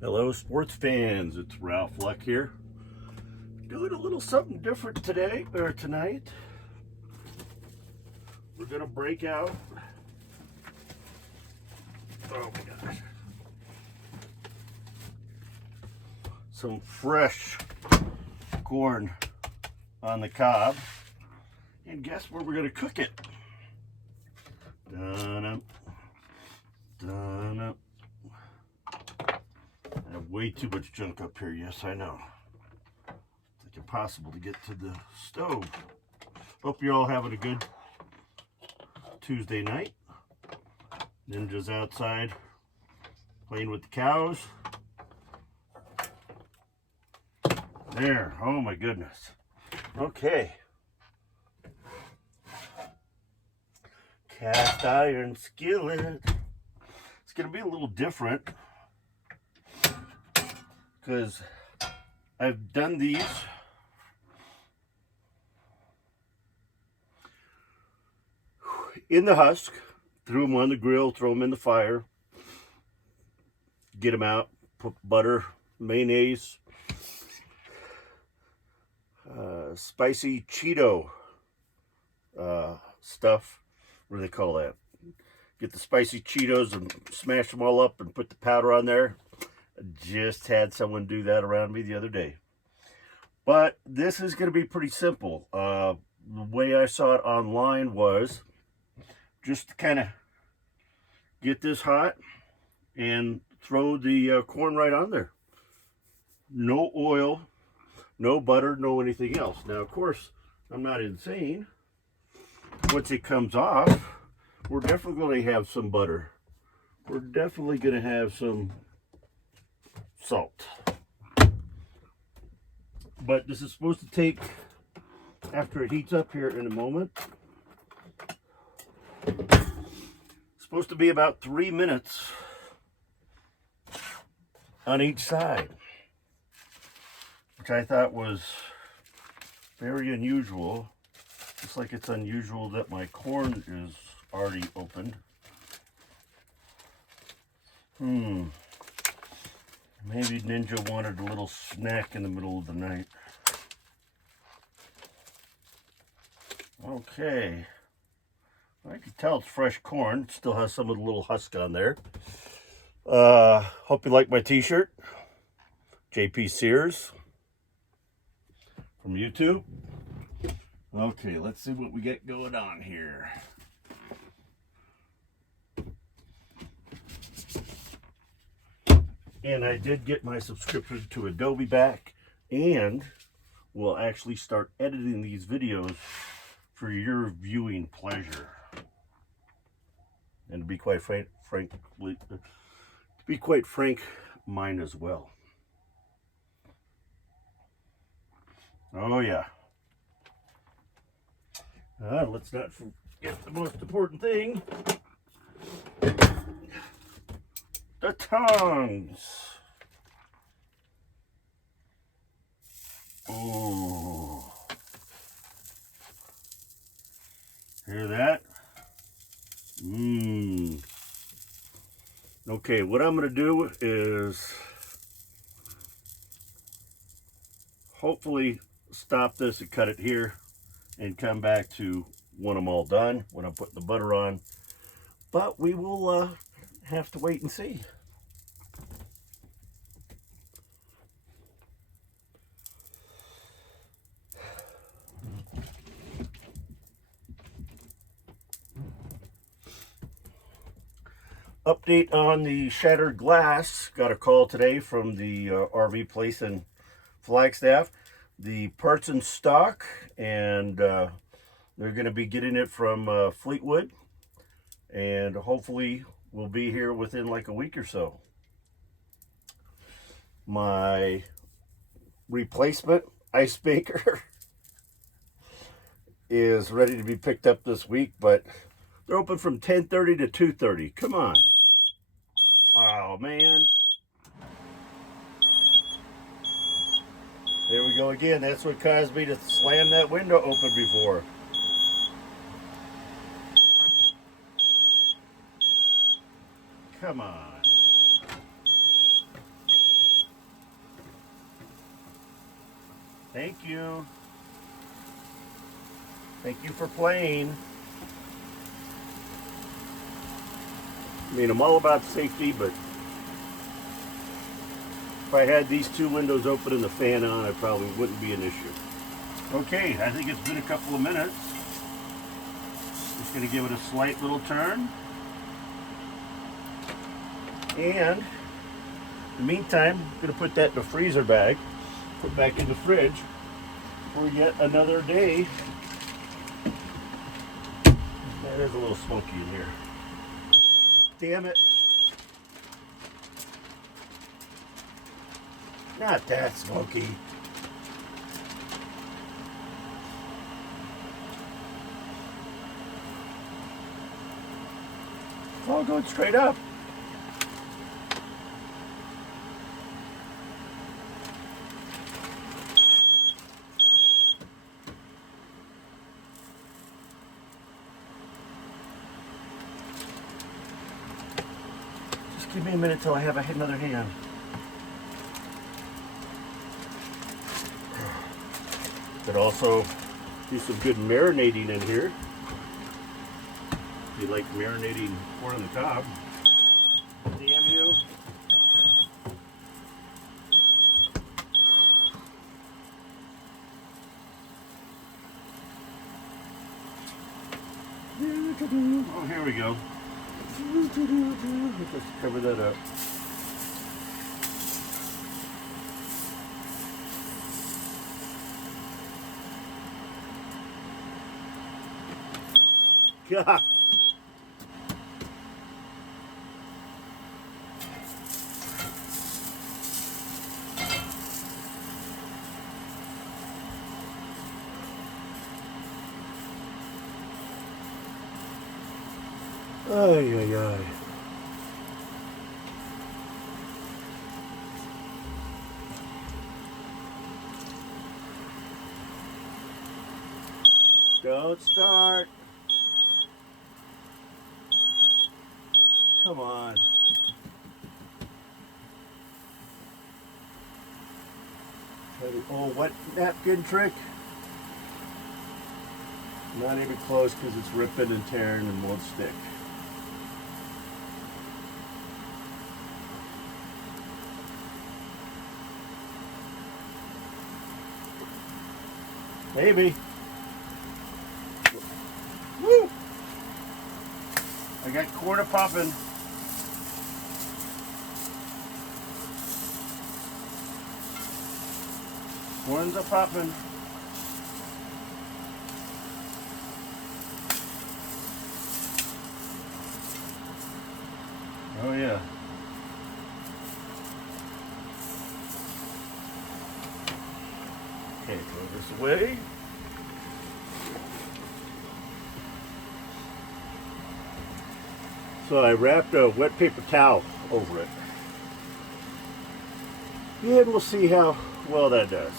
Hello sports fans, it's Ralph Luck here. Doing a little something different today, or tonight. We're gonna break out, oh my gosh, some fresh corn on the cob. And guess where we're gonna cook it? Dun-up, dun-up. I have way too much junk up here, yes I know. It's impossible to get to the stove. Hope you're all having a good Tuesday night. Ninja's outside playing with the cows. There, oh my goodness. Okay. Cast iron skillet. It's gonna be a little different because I've done these in the husk, threw them on the grill, throw them in the fire, get them out, put butter, mayonnaise, spicy Cheeto stuff. What do they call that? Get the spicy Cheetos and smash them all up and put the powder on there. Just had someone do that around me the other day. But this is going to be pretty simple. The way I saw it online was just to kind of get this hot and throw the corn right on there. No oil, no butter, no anything else. Now, of course, I'm not insane. Once it comes off, we're definitely going to have some butter. We're definitely going to have some salt. But this is supposed to take, after it heats up here in a moment, it's supposed to be about 3 minutes on each side, which I thought was very unusual. Just like it's unusual that my corn is already opened. Maybe Ninja wanted a little snack in the middle of the night. Okay. I can tell it's fresh corn. It still has some of the little husk on there. Hope you like my t-shirt. JP Sears from YouTube. Okay, let's see what we get going on here. And I did get my subscription to Adobe back, and we'll actually start editing these videos for your viewing pleasure. And to be quite frank, mine as well. Oh yeah. Let's not forget the most important thing. The tongs. Oh. Hear that? Okay, what I'm going to do is hopefully stop this and cut it here and come back to when I'm all done, when I'm putting the butter on. But we will have to wait and see. Update on the shattered glass. Got a call today from the RV place in Flagstaff. The part's in stock, and they're going to be getting it from Fleetwood, and hopefully we'll be here within like a week or so. My replacement ice maker is ready to be picked up this week, but they're open from 10:30 to 2:30. Come on. Oh man. There we go again. That's what caused me to slam that window open before. Come on. Thank you. Thank you for playing. I mean, I'm all about safety, but if I had these two windows open and the fan on, it probably wouldn't be an issue. Okay, I think it's been a couple of minutes. Just going to give it a slight little turn. And in the meantime, I'm going to put that in a freezer bag, put back in the fridge for yet another day. That is a little smoky in here. Damn it. Not that smoky. It's all going straight up. Just give me a minute till I have another hand. Could also do some good marinating in here. If you like marinating corn on the cob. Damn you. Oh, here we go. Let's just cover that up. God. Ay, ay, ay. Don't start. Come on. Oh, what napkin trick? Not even close because it's ripping and tearing and won't stick. Maybe. Woo! I got corn popping. Corns are popping. Oh yeah. Okay, throw this away. So I wrapped a wet paper towel over it. And we'll see how well that does.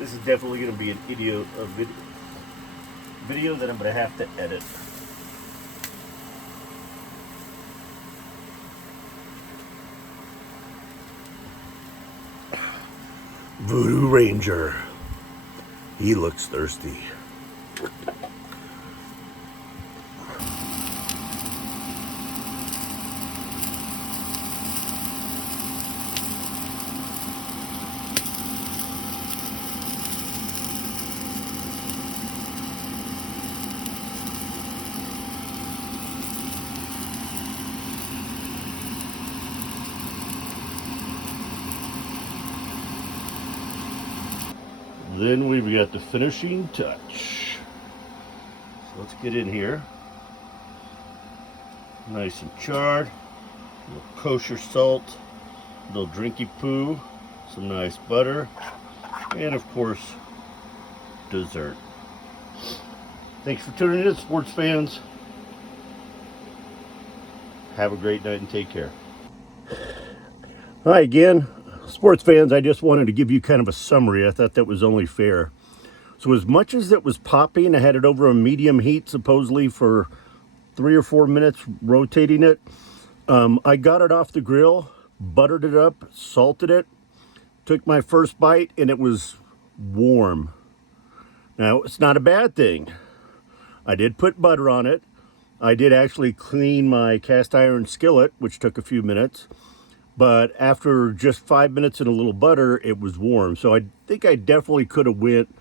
This is definitely going to be a video that I'm going to have to edit. Voodoo Ranger. He looks thirsty. Then we've got the finishing touch. So let's get in here. Nice and charred. A little kosher salt. A little drinky poo. Some nice butter. And of course, dessert. Thanks for tuning in, sports fans. Have a great night and take care. Hi again. Sports fans, I just wanted to give you kind of a summary. I thought that was only fair. So as much as it was popping, I had it over a medium heat supposedly for 3 or 4 minutes rotating it. I got it off the grill, buttered it up, salted it, took my first bite, and it was warm. Now, it's not a bad thing. I did put butter on it. I did actually clean my cast iron skillet, which took a few minutes. But after just 5 minutes and a little butter, it was warm. So I think I definitely could have went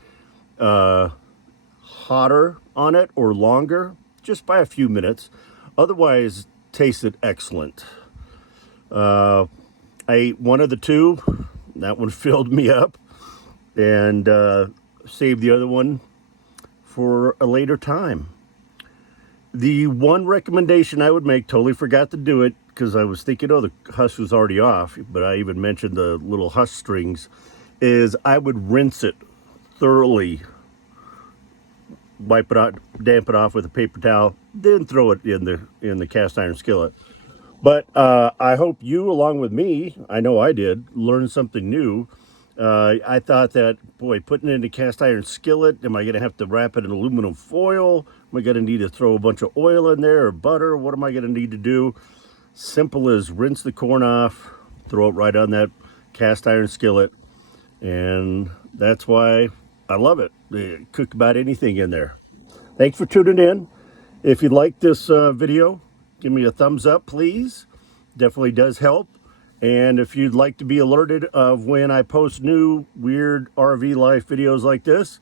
hotter on it or longer, just by a few minutes. Otherwise, tasted excellent. I ate one of the two. That one filled me up, and saved the other one for a later time. The one recommendation I would make, totally forgot to do it because I was thinking, oh, the husk was already off, but I even mentioned the little husk strings, is I would rinse it thoroughly, wipe it out, damp it off with a paper towel, then throw it in the cast iron skillet. But I hope you, along with me, I know I did, learned something new. I thought that, boy, putting it in a cast iron skillet, am I going to have to wrap it in aluminum foil? Am I going to need to throw a bunch of oil in there or butter? What am I going to need to do? Simple as rinse the corn off, throw it right on that cast iron skillet, and that's why I love it. Cook about anything in there. Thanks for tuning in. If you like this video, give me a thumbs up, please. Definitely does help. And if you'd like to be alerted of when I post new weird RV life videos like this,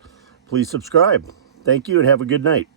please subscribe. Thank you and have a good night.